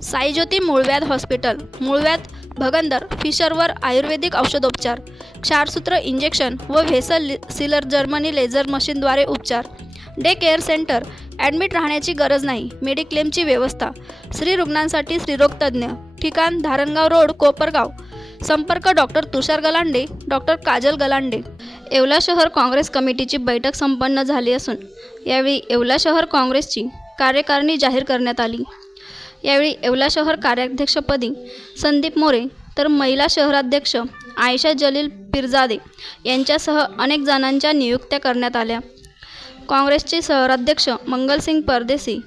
साईज्योती मूळव्याध हॉस्पिटल मूळव्याध भगंदर फिशरवर आयुर्वेदिक औषधोपचार क्षारसूत्र इंजेक्शन व व्हेसल सिलर जर्मनी लेझर मशीनद्वारे उपचार. डे केअर सेंटर ॲडमिट राहण्याची गरज नाही मेडिक्लेमची व्यवस्था. स्त्री रुग्णांसाठी स्त्रीरोगतज्ञ ठिकाण धारणगाव रोड कोपरगाव. संपर्क डॉक्टर तुषार गलांडे डॉक्टर काजल गलांडे. येवला शहर काँग्रेस कमिटीची बैठक संपन्न झाली असून यावेळी येवला शहर काँग्रेसची कार्यकारिणी जाहीर करण्यात आली. यावेळी येवला शहर कार्याध्यक्षपदी संदीप मोरे तर महिला शहराध्यक्ष आयशा जलील पिरजादे यांच्यासह अनेक जणांच्या नियुक्त्या करण्यात आल्या. काँग्रेसचे शहराध्यक्ष मंगलसिंग परदेसी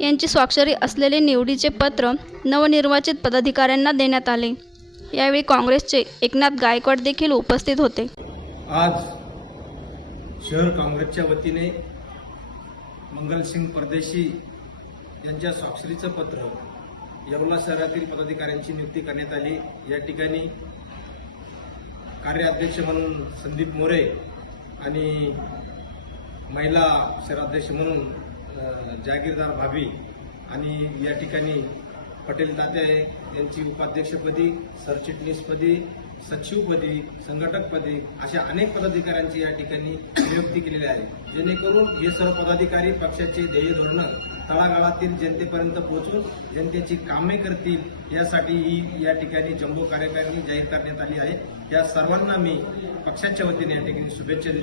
यांची स्वाक्षरी असलेले निवडीचे पत्र नवनिर्वाचित पदाधिकाऱ्यांना देण्यात आले. यावेळी काँग्रेसचे एकनाथ गायकवाड देखील उपस्थित होते. आज शहर काँग्रेसच्या वतीने मंगलसिंग परदेशी यांच्या स्वाक्षरीचं पत्र यवला शहरातील पदाधिकाऱ्यांची नियुक्ती करण्यात आली. या ठिकाणी कार्याध्यक्ष म्हणून संदीप मोरे आणि महिला शहराध्यक्ष म्हणून जागीरदार भाभी आणि या ठिकाणी पटेल तात्या यांची उपाध्यक्षपदी सरचिटणीसपदी सचिवपदी संघटकपदी अशा अनेक पदाधिकाऱ्यांची या ठिकाणी नियुक्ती केलेली आहे. जेणेकरून हे सर्व पदाधिकारी पक्षाचे ध्येय धोरणं तळागाळातील जनतेपर्यंत पोहोचून जनतेची कामे करतील यासाठी ही या ठिकाणी जम्बो कार्यकारिणी जाहीर करण्यात आली आहे. या सर्वांना मी पक्षाच्या वतीने या ठिकाणी शुभेच्छा देतो.